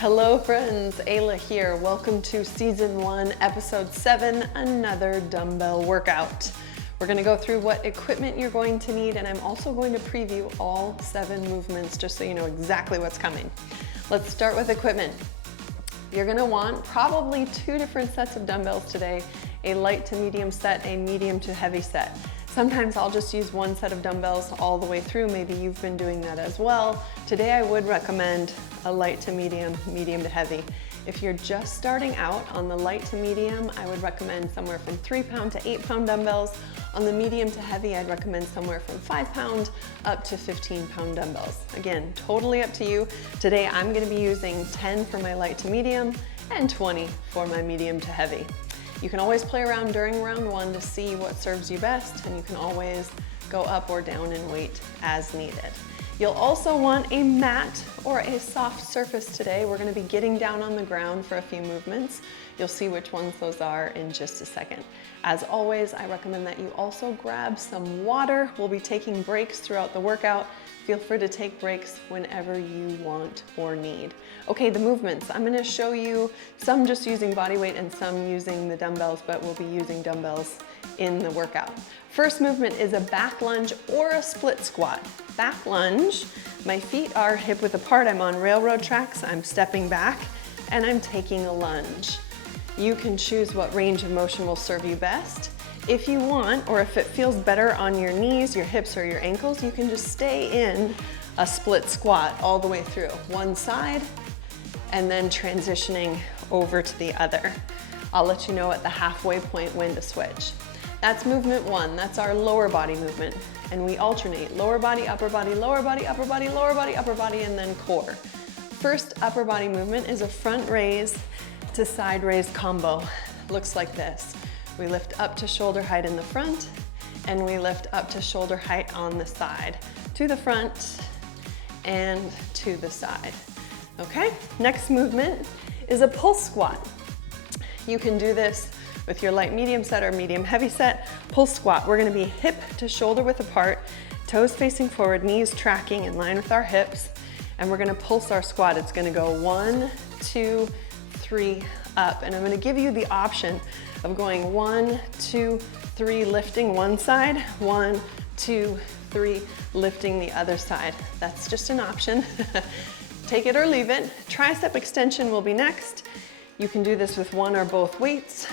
Hello friends, Ayla here. Welcome to season 1, episode 7, another dumbbell workout. We're gonna go through what equipment you're going to need, and I'm also going to preview all 7 movements just so you know exactly what's coming. Let's start with equipment. You're gonna want probably 2 different sets of dumbbells today, a light to medium set, a medium to heavy set. Sometimes I'll just use 1 set of dumbbells all the way through. Maybe you've been doing that as well. Today I would recommend a light to medium, medium to heavy. If you're just starting out on the light to medium, I would recommend somewhere from 3-pound to 8-pound dumbbells. On the medium to heavy, I'd recommend somewhere from 5-pound up to 15-pound dumbbells. Again, totally up to you. Today I'm gonna be using 10 for my light to medium and 20 for my medium to heavy. You can always play around during round 1 to see what serves you best, and you can always go up or down in weight as needed. You'll also want a mat or a soft surface today. We're gonna be getting down on the ground for a few movements. You'll see which ones those are in just a second. As always, I recommend that you also grab some water. We'll be taking breaks throughout the workout. Feel free to take breaks whenever you want or need. Okay, the movements. I'm gonna show you some just using body weight and some using the dumbbells, but we'll be using dumbbells in the workout. First movement is a back lunge or a split squat. Back lunge, my feet are hip width apart. I'm on railroad tracks. I'm stepping back and I'm taking a lunge. You can choose what range of motion will serve you best. If you want, or if it feels better on your knees, your hips, or your ankles, you can just stay in a split squat all the way through. One side, and then transitioning over to the other. I'll let you know at the halfway point when to switch. That's movement 1, that's our lower body movement. And we alternate lower body, upper body, lower body, upper body, lower body, upper body, and then core. First upper body movement is a front raise to side raise combo. Looks like this. We lift up to shoulder height in the front, and we lift up to shoulder height on the side. To the front and to the side. Okay, next movement is a pulse squat. You can do this with your light medium set or medium heavy set. Pulse squat, we're gonna be hip to shoulder width apart, toes facing forward, knees tracking in line with our hips, and we're gonna pulse our squat. It's gonna go 1, 2, 3, up, and I'm gonna give you the option of going 1, 2, 3, lifting one side, 1, 2, 3, lifting the other side. That's just an option. Take it or leave it. Tricep extension will be next. You can do this with one or both weights.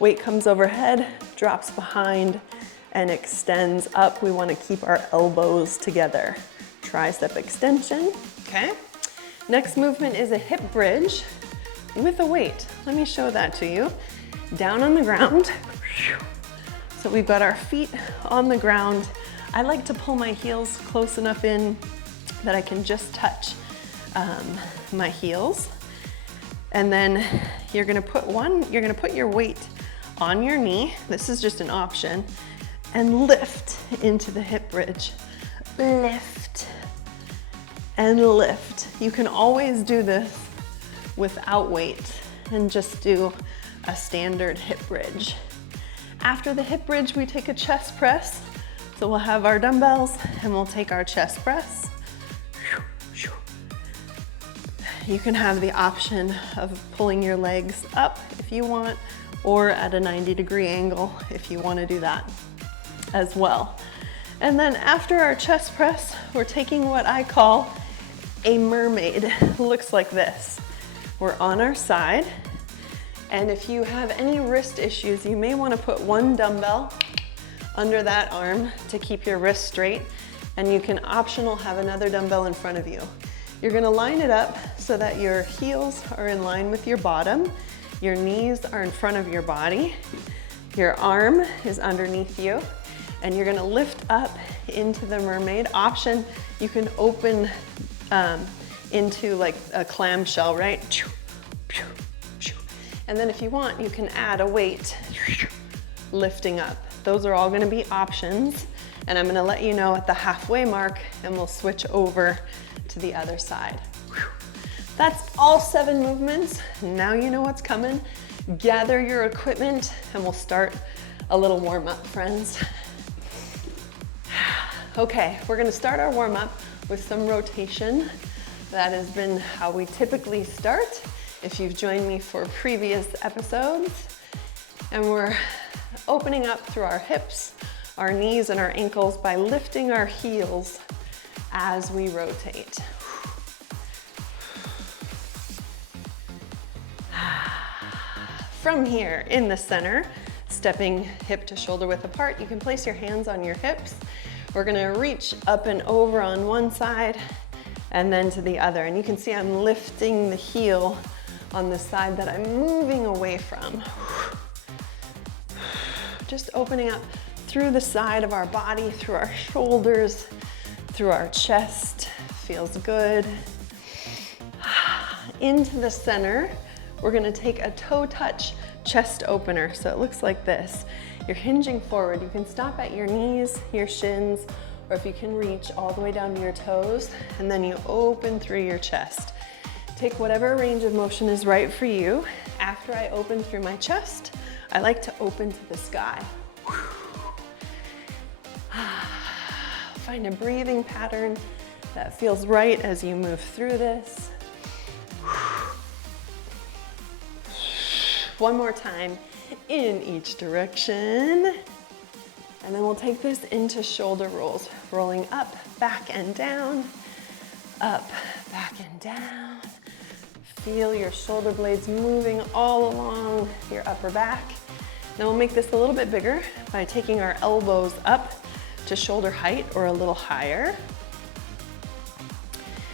Weight comes overhead, drops behind, and extends up. We want to keep our elbows together. Tricep extension, okay? Next movement is a hip bridge with a weight. Let me show that to you. Down on the ground. So we've got our feet on the ground. I like to pull my heels close enough in that I can just touch my heels. And then you're gonna put your weight on your knee. This is just an option. And lift into the hip bridge. Lift and lift. You can always do this without weight and just do a standard hip bridge. After the hip bridge, we take a chest press. So we'll have our dumbbells and we'll take our chest press. You can have the option of pulling your legs up if you want, or at a 90-degree angle if you want to do that as well. And then after our chest press, we're taking what I call a mermaid. It looks like this. We're on our side, and if you have any wrist issues, you may want to put one dumbbell under that arm to keep your wrist straight, and you can optional have another dumbbell in front of you. You're gonna line it up so that your heels are in line with your bottom, your knees are in front of your body, your arm is underneath you, and you're gonna lift up into the mermaid. Option, you can open into like a clamshell, right? And then if you want, you can add a weight, lifting up. Those are all gonna be options, and I'm gonna let you know at the halfway mark, and we'll switch over to the other side. That's all 7 movements. Now you know what's coming. Gather your equipment, and we'll start a little warm up, friends. Okay, we're gonna start our warm up with some rotation That has been how we typically start if you've joined me for previous episodes. And we're opening up through our hips, our knees, and our ankles by lifting our heels as we rotate. From here in the center, stepping hip to shoulder width apart, you can place your hands on your hips. We're gonna reach up and over on one side and then to the other. And you can see I'm lifting the heel on the side that I'm moving away from. Just opening up through the side of our body, through our shoulders, through our chest. Feels good. Into the center, we're gonna take a toe touch chest opener. So it looks like this. You're hinging forward. You can stop at your knees, your shins, or if you can reach all the way down to your toes, and then you open through your chest. Take whatever range of motion is right for you. After I open through my chest, I like to open to the sky. Find a breathing pattern that feels right as you move through this. One more time in each direction. And then we'll take this into shoulder rolls, rolling up, back and down, up, back and down. Feel your shoulder blades moving all along your upper back. Then we'll make this a little bit bigger by taking our elbows up to shoulder height or a little higher.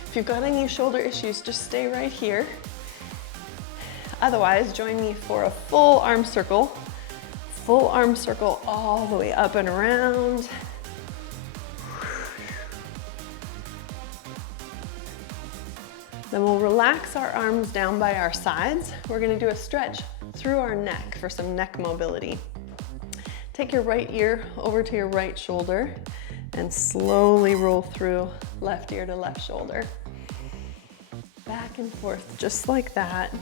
If you've got any shoulder issues, just stay right here. Otherwise, join me for a full arm circle. Full arm circle all the way up and around. Then we'll relax our arms down by our sides. We're gonna do a stretch through our neck for some neck mobility. Take your right ear over to your right shoulder and slowly roll through left ear to left shoulder. Back and forth, just like that.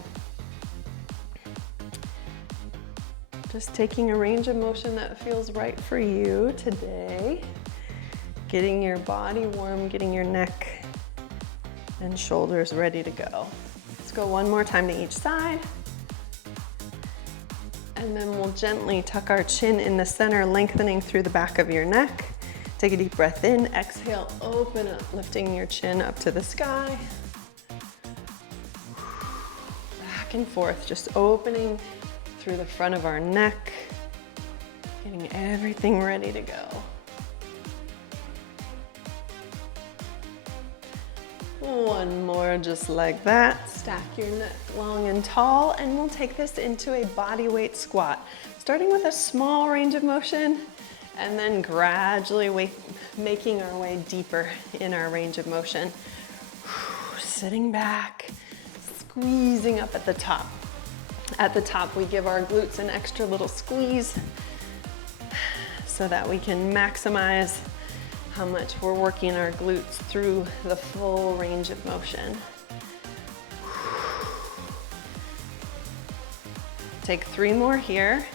Just taking a range of motion that feels right for you today. Getting your body warm, getting your neck and shoulders ready to go. Let's go one more time to each side. And then we'll gently tuck our chin in the center, lengthening through the back of your neck. Take a deep breath in, exhale, open up, lifting your chin up to the sky. Back and forth, just opening through the front of our neck, getting everything ready to go. One more just like that. Stack your neck long and tall, and we'll take this into a body weight squat. Starting with a small range of motion, and then gradually making our way deeper in our range of motion. Sitting back, squeezing up at the top. At the top, we give our glutes an extra little squeeze so that we can maximize how much we're working our glutes through the full range of motion. Take 3 more here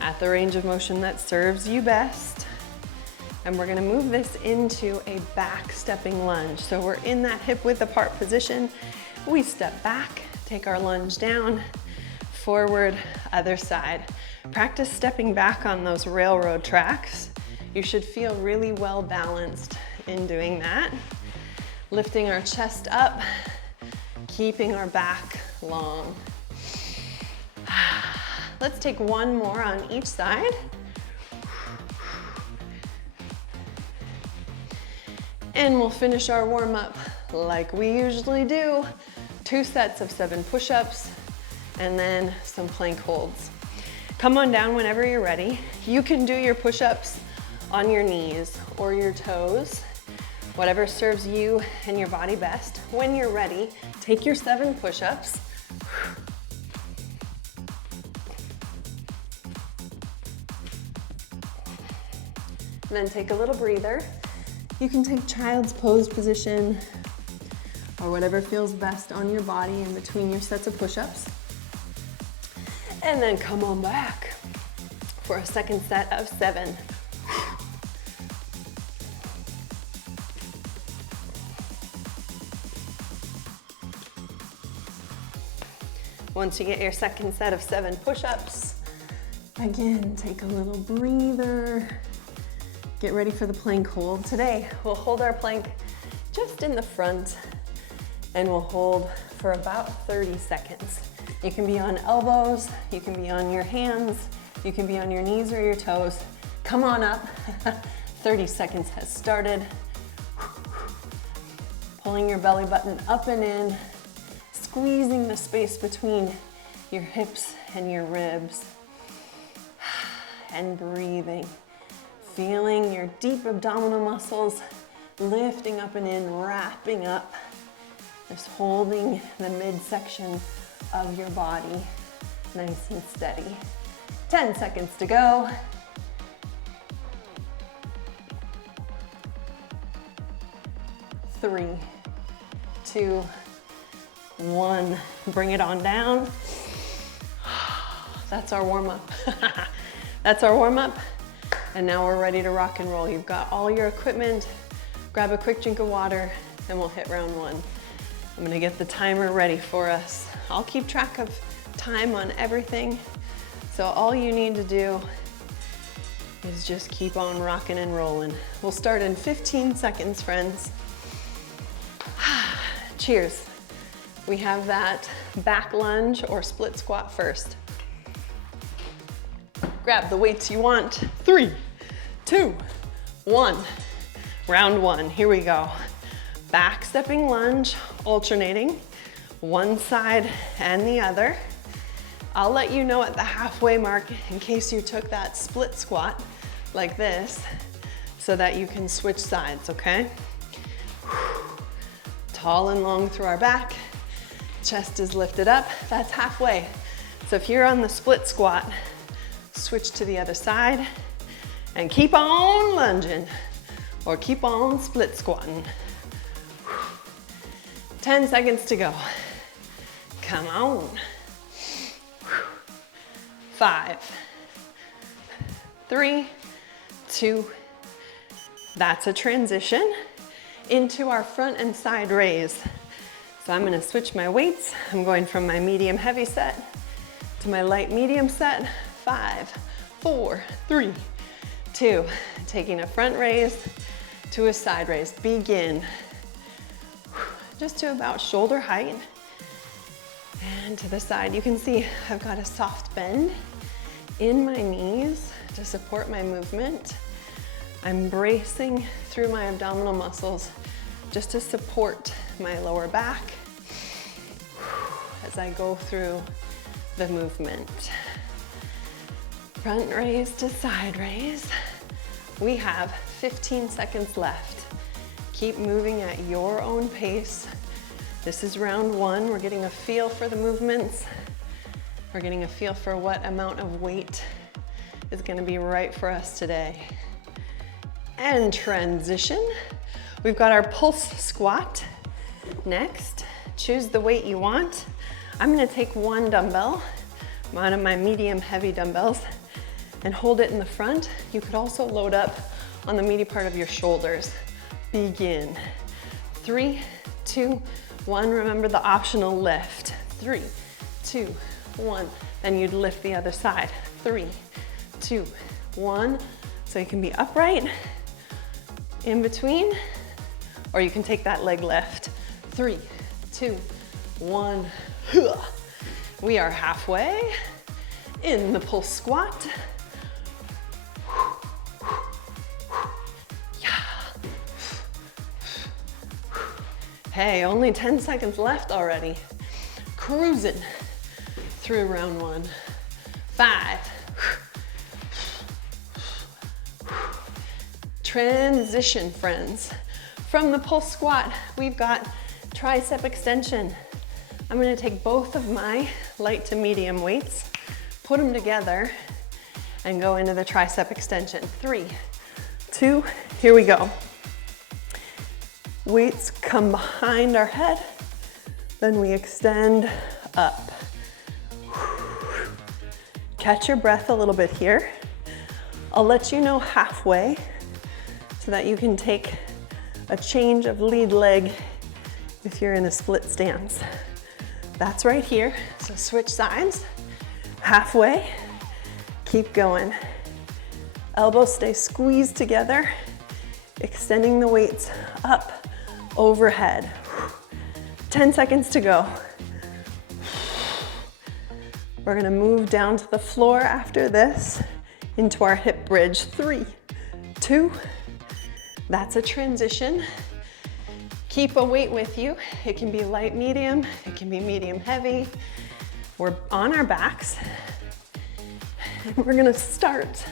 at the range of motion that serves you best. And we're gonna move this into a back stepping lunge. So we're in that hip width apart position. We step back, take our lunge down, forward, other side. Practice stepping back on those railroad tracks. You should feel really well balanced in doing that. Lifting our chest up, keeping our back long. Let's take one more on each side. And we'll finish our warm up like we usually do. 2 sets of 7 push-ups, and then some plank holds. Come on down whenever you're ready. You can do your push-ups on your knees or your toes, whatever serves you and your body best. When you're ready, take your 7 push-ups. And then take a little breather. You can take child's pose position or whatever feels best on your body in between your sets of push-ups. And then come on back for a second set of 7. Once you get your second set of 7 push-ups, again, take a little breather. Get ready for the plank hold. Today, we'll hold our plank just in the front and we'll hold for about 30 seconds. You can be on elbows, you can be on your hands, you can be on your knees or your toes. Come on up. 30 seconds has started. Pulling your belly button up and in, squeezing the space between your hips and your ribs, and breathing. Feeling your deep abdominal muscles lifting up and in, wrapping up, just holding the midsection of your body nice and steady. 10 seconds to go. 3, 2, 1. Bring it on down. That's our warm-up. That's our warm-up. And now we're ready to rock and roll. You've got all your equipment. Grab a quick drink of water and we'll hit round 1. I'm gonna get the timer ready for us. I'll keep track of time on everything. So all you need to do is just keep on rocking and rolling. We'll start in 15 seconds, friends. Cheers. We have that back lunge or split squat first. Grab the weights you want. 3, 2, 1. Round 1, here we go. Back stepping lunge, alternating, one side and the other. I'll let you know at the halfway mark in case you took that split squat like this so that you can switch sides, okay? Tall and long through our back, chest is lifted up, that's halfway. So if you're on the split squat, switch to the other side and keep on lunging or keep on split squatting. 10 seconds to go. Come on. 5, 3, 2, that's a transition into our front and side raise. So I'm gonna switch my weights. I'm going from my medium heavy set to my light medium set. 5, 4, 3, 2. Taking a front raise to a side raise. Begin. Just to about shoulder height. And to the side, you can see I've got a soft bend in my knees to support my movement. I'm bracing through my abdominal muscles just to support my lower back as I go through the movement. Front raise to side raise. We have 15 seconds left. Keep moving at your own pace. This is round 1. We're getting a feel for the movements. We're getting a feel for what amount of weight is gonna be right for us today. And transition. We've got our pulse squat. Next, choose the weight you want. I'm gonna take 1 dumbbell, one of my medium heavy dumbbells, and hold it in the front. You could also load up on the meaty part of your shoulders. Begin. 3, 2, 1. Remember the optional lift. 3, 2, 1. Then you'd lift the other side. 3, 2, 1. So you can be upright, in between, or you can take that leg lift. 3, 2, 1. We are halfway in the pulse squat. Hey, only 10 seconds left already. Cruising through round 1. 5. Transition, friends. From the pulse squat, we've got tricep extension. I'm gonna take both of my light to medium weights, put them together, and go into the tricep extension. 3, 2, here we go. Weights come behind our head, then we extend up. Catch your breath a little bit here. I'll let you know halfway so that you can take a change of lead leg if you're in a split stance. That's right here. So switch sides, halfway, keep going. Elbows stay squeezed together, extending the weights up, overhead. 10 seconds to go. We're gonna move down to the floor after this into our hip bridge. 3, 2, that's a transition. Keep a weight with you. It can be light medium, it can be medium heavy. We're on our backs. And we're gonna start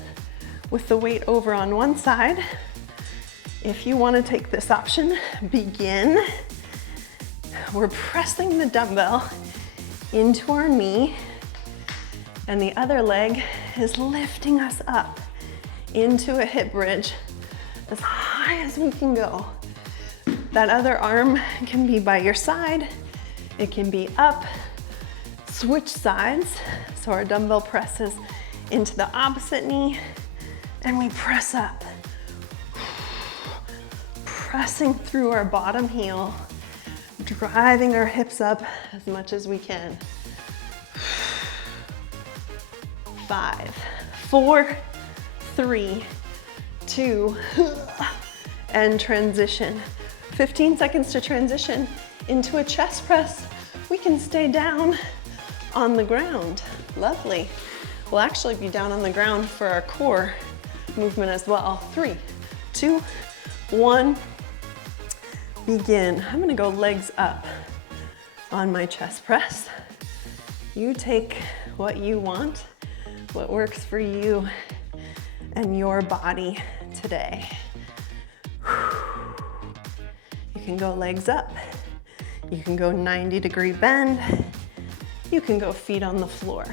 with the weight over on one side. If you wanna take this option, begin. We're pressing the dumbbell into our knee, and the other leg is lifting us up into a hip bridge as high as we can go. That other arm can be by your side, it can be up. Switch sides, so our dumbbell presses into the opposite knee, and we press up. Pressing through our bottom heel, driving our hips up as much as we can. 5, 4, 3, 2, and transition. 15 seconds to transition into a chest press. We can stay down on the ground. Lovely. We'll actually be down on the ground for our core movement as well. 3, 2, 1, begin. I'm gonna go legs up on my chest press. You take what you want, what works for you and your body today. You can go legs up. You can go 90-degree bend. You can go feet on the floor.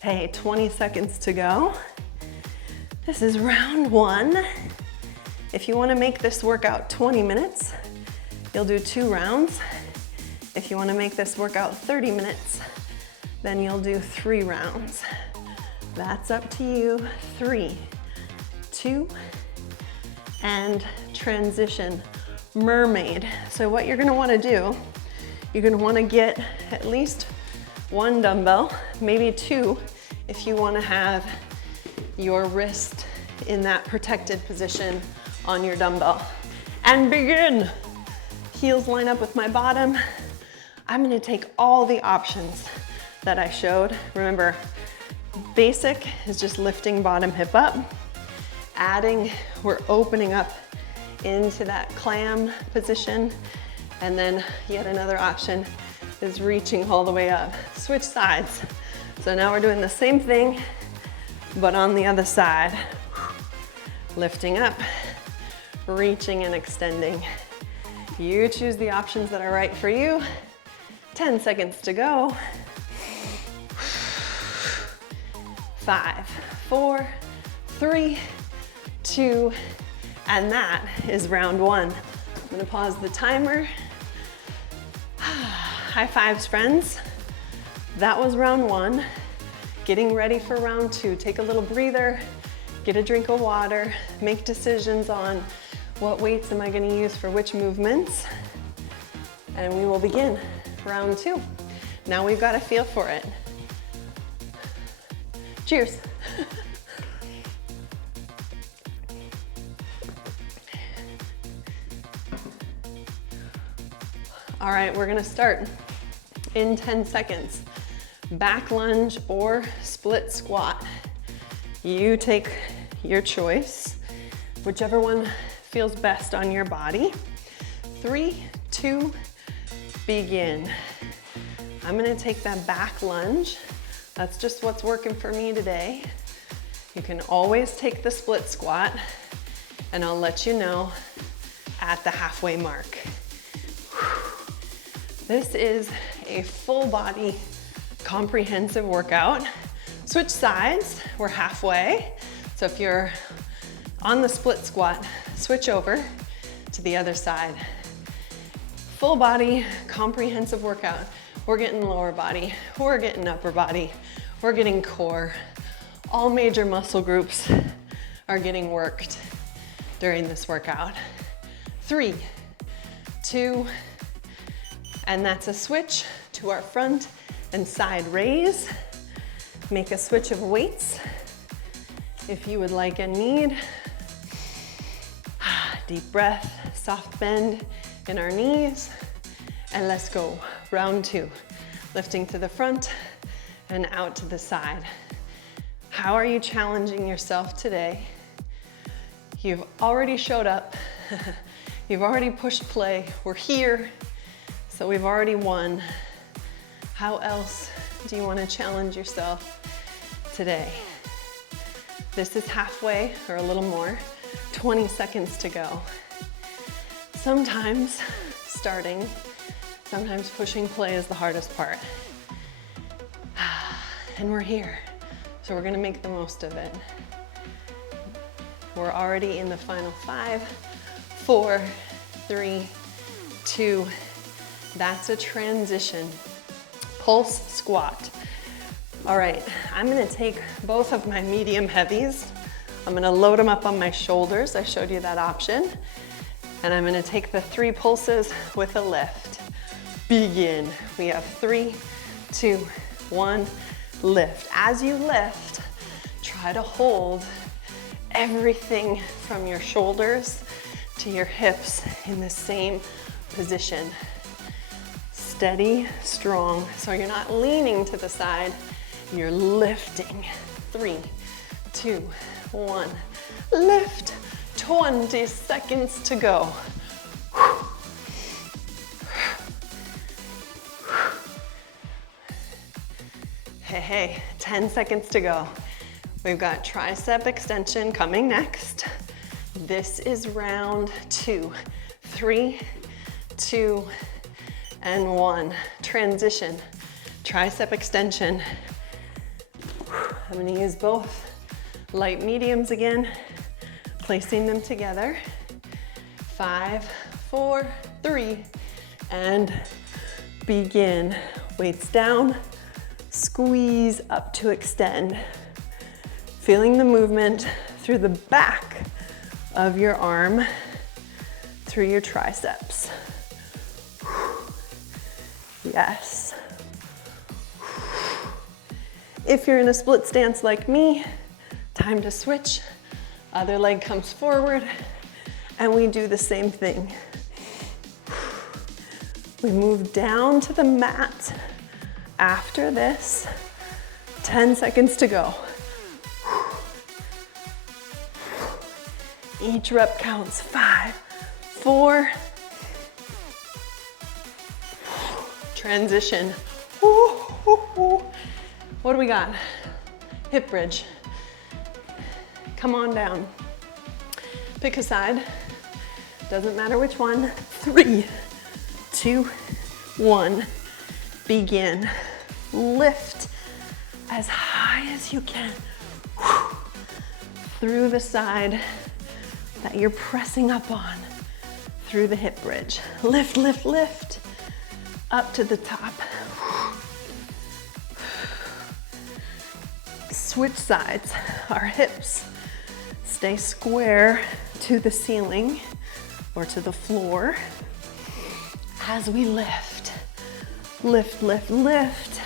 Hey, 20 seconds to go. This is round 1. If you want to make this workout 20 minutes, you'll do 2 rounds. If you want to make this workout 30 minutes, then you'll do 3 rounds. That's up to you. 3, 2, and transition. Mermaid. So what you're gonna wanna do, you're gonna wanna get at least 1 dumbbell, maybe 2, if you wanna have your wrist in that protected position on your dumbbell. And begin. Heels line up with my bottom. I'm gonna take all the options that I showed. Remember, basic is just lifting bottom hip up. Adding, we're opening up into that clam position. And then yet another option is reaching all the way up. Switch sides. So now we're doing the same thing, but on the other side. Lifting up, reaching and extending. You choose the options that are right for you. 10 seconds to go. 5, 4, 3, 2, and that is round 1. I'm gonna pause the timer. High fives, friends. That was round 1. Getting ready for round 2. Take a little breather, get a drink of water, make decisions on what weights am I gonna use for which movements, and we will begin round 2. Now we've got a feel for it. Cheers. All right, we're gonna start in 10 seconds. Back lunge or split squat. You take your choice, whichever one feels best on your body. 3, 2, begin. I'm gonna take that back lunge. That's just what's working for me today. You can always take the split squat, and I'll let you know at the halfway mark. This is a full body comprehensive workout. Switch sides, we're halfway. So if you're on the split squat, switch over to the other side. Full body comprehensive workout. We're getting lower body, we're getting upper body, we're getting core. All major muscle groups are getting worked during this workout. 3, 2, and that's a switch to our front and side raise. Make a switch of weights if you would like and need. Deep breath, soft bend in our knees, and let's go. Round 2, lifting to the front and out to the side. How are you challenging yourself today? You've already showed up. You've already pushed play. We're here, so we've already won. How else do you want to challenge yourself today? This is halfway or a little more, 20 seconds to go. Sometimes starting, sometimes pushing play is the hardest part. And we're here, so we're gonna make the most of it. We're already in the final 5, 4, 3, 2. That's a transition. Pulse squat. All right, I'm gonna take both of my medium heavies. I'm gonna load them up on my shoulders. I showed you that option. And I'm gonna take the 3 pulses with a lift. Begin. We have 3, 2, 1, lift. As you lift, try to hold everything from your shoulders to your hips in the same position. Steady, strong, so you're not leaning to the side, you're lifting. 3, 2, 1, lift. 20 seconds to go. Hey, 10 seconds to go. We've got tricep extension coming next. This is round 2. 3, 2, and 1. Transition, tricep extension. I'm gonna use both light mediums again, placing them together. 5, 4, 3, and begin. Weights down, squeeze up to extend. Feeling the movement through the back of your arm, through your triceps. Yes. If you're in a split stance like me, time to switch. Other leg comes forward, and we do the same thing. We move down to the mat after this. 10 seconds to go. Each rep counts. 5, 4. Transition. What do we got? Hip bridge. Come on down. Pick a side. Doesn't matter which one. 3, 2, 1. Begin. Lift as high as you can. Through the side that you're pressing up on. Through the hip bridge. Lift, lift, lift. Up to the top. Switch sides. Our hips stay square to the ceiling or to the floor as we lift. Lift, lift, lift.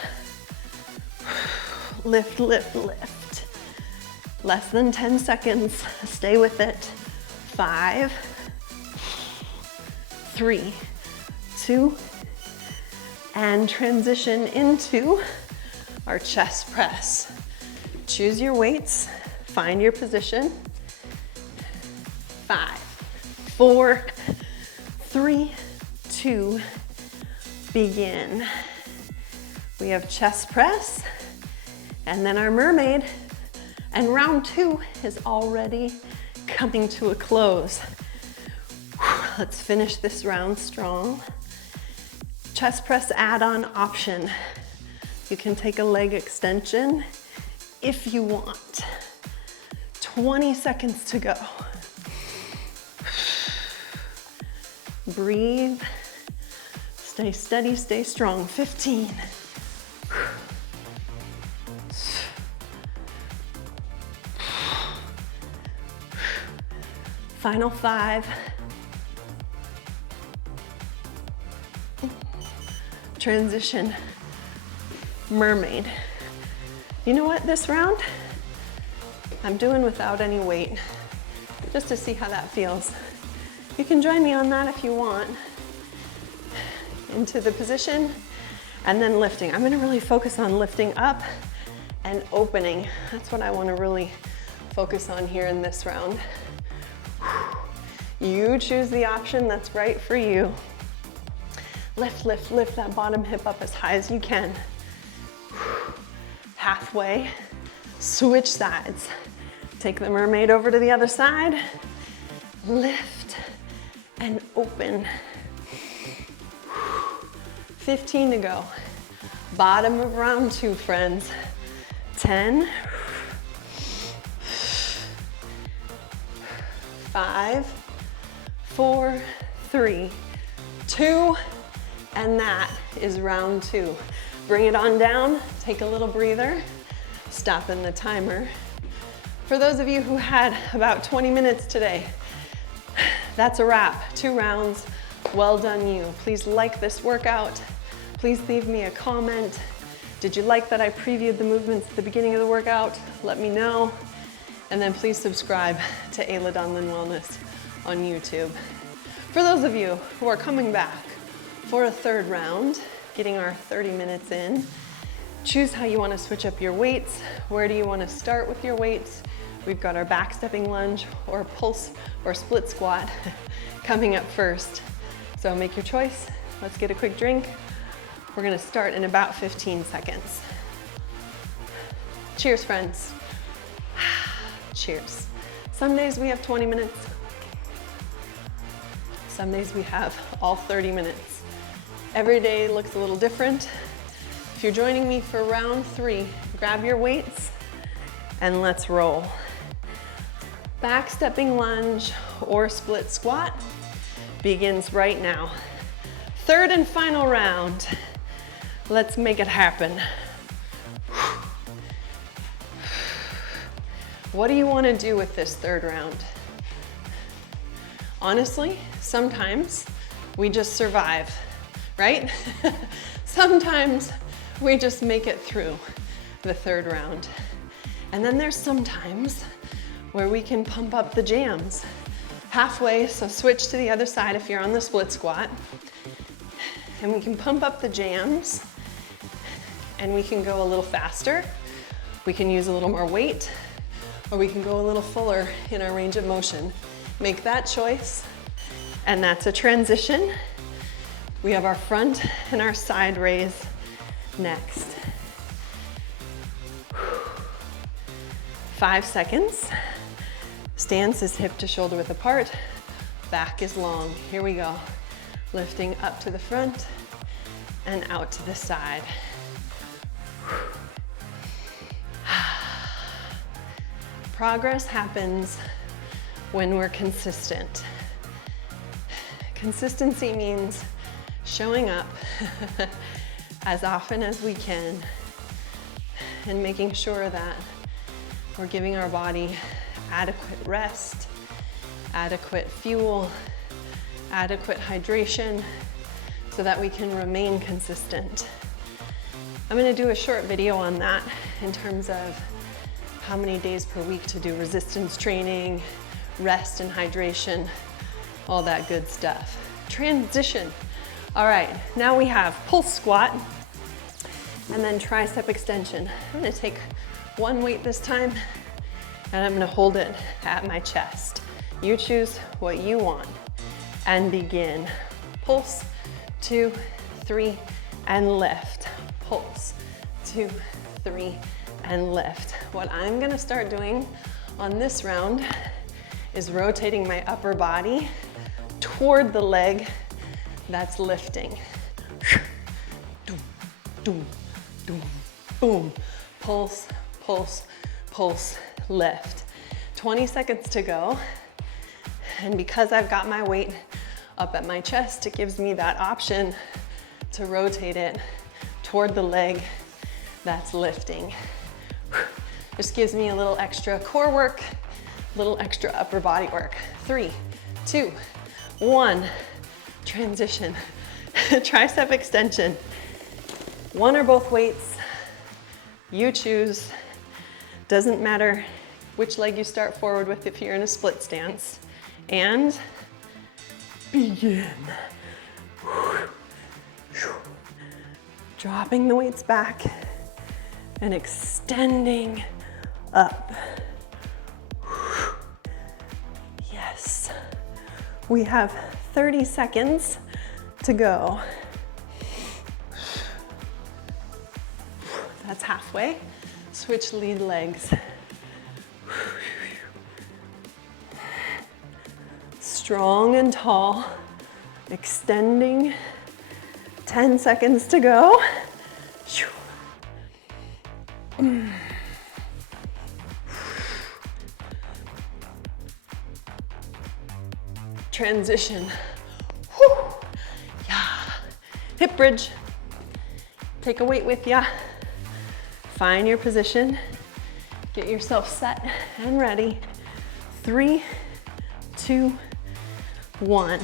Lift, lift, lift. Less than 10 seconds. Stay with it. 5, 3, 2, and transition into our chest press. Choose your weights, find your position. 5, 4, 3, 2, begin. We have chest press, and then our mermaid, and round 2 is already coming to a close. Let's finish this round strong. Chest press add-on option. You can take a leg extension if you want. 20 seconds to go. Breathe. Stay steady, stay strong. 15. Final 5. transition, mermaid. You know what, this round, I'm doing without any weight, just to see how that feels. You can join me on that if you want. Into the position, and then lifting. I'm gonna really focus on lifting up and opening. That's what I wanna really focus on here in this round. You choose the option that's right for you. Lift, lift, lift that bottom hip up as high as you can. Halfway, switch sides. Take the mermaid over to the other side. Lift and open. 15 to go. Bottom of round 2, friends. 10. 5, 4, 3, 2, and that is round 2. Bring it on down, take a little breather, stopping the timer. For those of you who had about 20 minutes today, that's a wrap, 2 rounds, well done you. Please like this workout, please leave me a comment. Did you like that I previewed the movements at the beginning of the workout? Let me know. And then please subscribe to Ayla Donlin Wellness on YouTube. For those of you who are coming back for a 3rd round, getting our 30 minutes in, choose how you want to switch up your weights. Where do you want to start with your weights? We've got our back stepping lunge or pulse or split squat coming up first. So make your choice. Let's get a quick drink. We're going to start in about 15 seconds. Cheers, friends. Cheers. Some days we have 20 minutes. Some days we have all 30 minutes. Every day looks a little different. If you're joining me for round 3, grab your weights and let's roll. Back stepping lunge or split squat begins right now. 3rd and final round. Let's make it happen. What do you want to do with this 3rd round? Honestly, sometimes we just survive, right? Sometimes we just make it through the 3rd round. And then there's some times where we can pump up the jams. Halfway, so switch to the other side if you're on the split squat. And we can pump up the jams and we can go a little faster. We can use a little more weight, or we can go a little fuller in our range of motion. Make that choice, and that's a transition. We have our front and our side raise next. 5 seconds. Stance is hip to shoulder width apart. Back is long. Here we go. Lifting up to the front and out to the side. Progress happens when we're consistent. Consistency means showing up as often as we can and making sure that we're giving our body adequate rest, adequate fuel, adequate hydration so that we can remain consistent. I'm going to do a short video on that in terms of how many days per week to do resistance training, rest and hydration, all that good stuff. Transition. All right, now we have pulse squat and then tricep extension. I'm gonna take one weight this time and I'm gonna hold it at my chest. You choose what you want and begin. Pulse, 2, 3, and lift. Pulse, 2, 3, and lift. What I'm gonna start doing on this round is rotating my upper body toward the leg that's lifting. Boom. Pulse, pulse, pulse, lift. 20 seconds to go. And because I've got my weight up at my chest, it gives me that option to rotate it toward the leg that's lifting. Just gives me a little extra core work, a little extra upper body work. 3, 2, 1, transition. Tricep extension. One or both weights, you choose. Doesn't matter which leg you start forward with if you're in a split stance. And begin. Dropping the weights back and extending up. Yes. We have 30 seconds to go. That's halfway. Switch lead legs. Strong and tall, extending. 10 seconds to go. Transition. Yeah. Hip bridge. Take a weight with ya. Find your position. Get yourself set and ready. 3, 2, 1.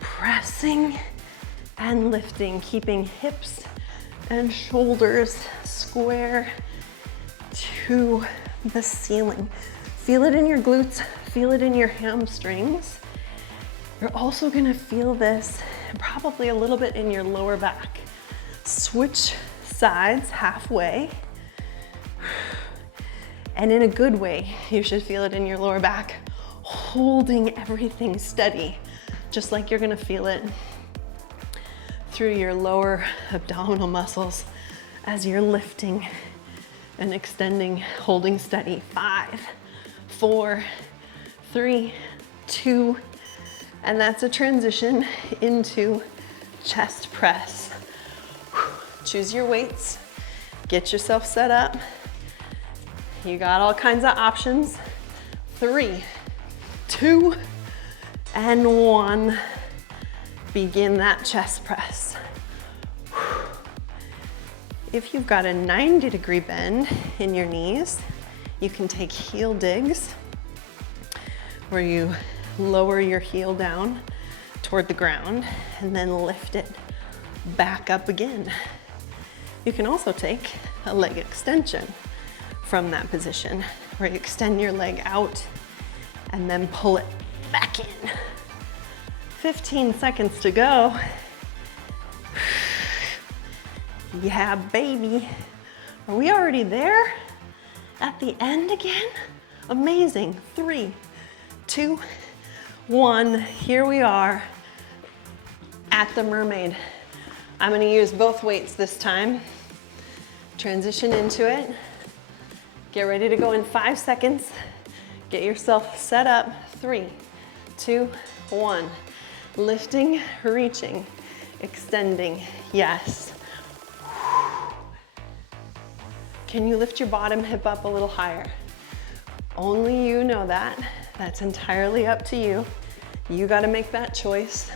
Pressing and lifting, keeping hips and shoulders square to the ceiling. Feel it in your glutes, feel it in your hamstrings. You're also gonna feel this probably a little bit in your lower back. Switch sides halfway. And in a good way, you should feel it in your lower back, holding everything steady, just like you're gonna feel it through your lower abdominal muscles as you're lifting and extending, holding steady. 5, 4, 3, 2, and that's a transition into chest press. Choose your weights, get yourself set up. You got all kinds of options. 3, 2, and 1. Begin that chest press. If you've got a 90-degree bend in your knees, you can take heel digs, where you lower your heel down toward the ground and then lift it back up again. You can also take a leg extension from that position, where you extend your leg out and then pull it back in. 15 seconds to go. Yeah, baby. Are we already there? At the end again? Amazing. 3, 2, 1. Here we are at the mermaid. I'm gonna use both weights this time. Transition into it. Get ready to go in 5 seconds. Get yourself set up. 3, 2, 1. Lifting, reaching, extending. Yes. Can you lift your bottom hip up a little higher? Only you know that. That's entirely up to you. You got to make that choice.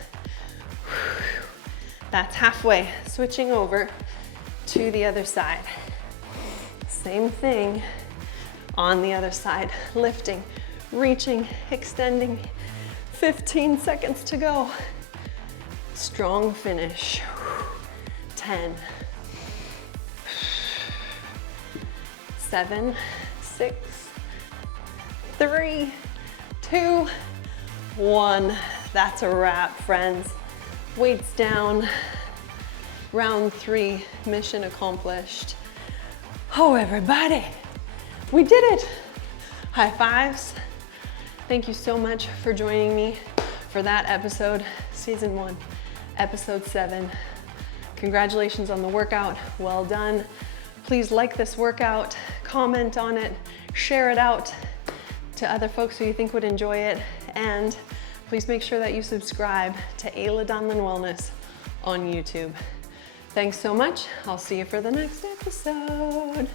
That's halfway. Switching over to the other side. Same thing on the other side. Lifting, reaching, extending. 15 seconds to go. Strong finish. 10, 7, 6, 3, 2, 1. That's a wrap, friends. Weights down. Round 3, mission accomplished. Oh, everybody, we did it. High fives. Thank you so much for joining me for that episode, season 1, episode 7. Congratulations on the workout, well done. Please like this workout, comment on it, share it out to other folks who you think would enjoy it, and please make sure that you subscribe to Ayla Donlin Wellness on YouTube. Thanks so much. I'll see you for the next episode.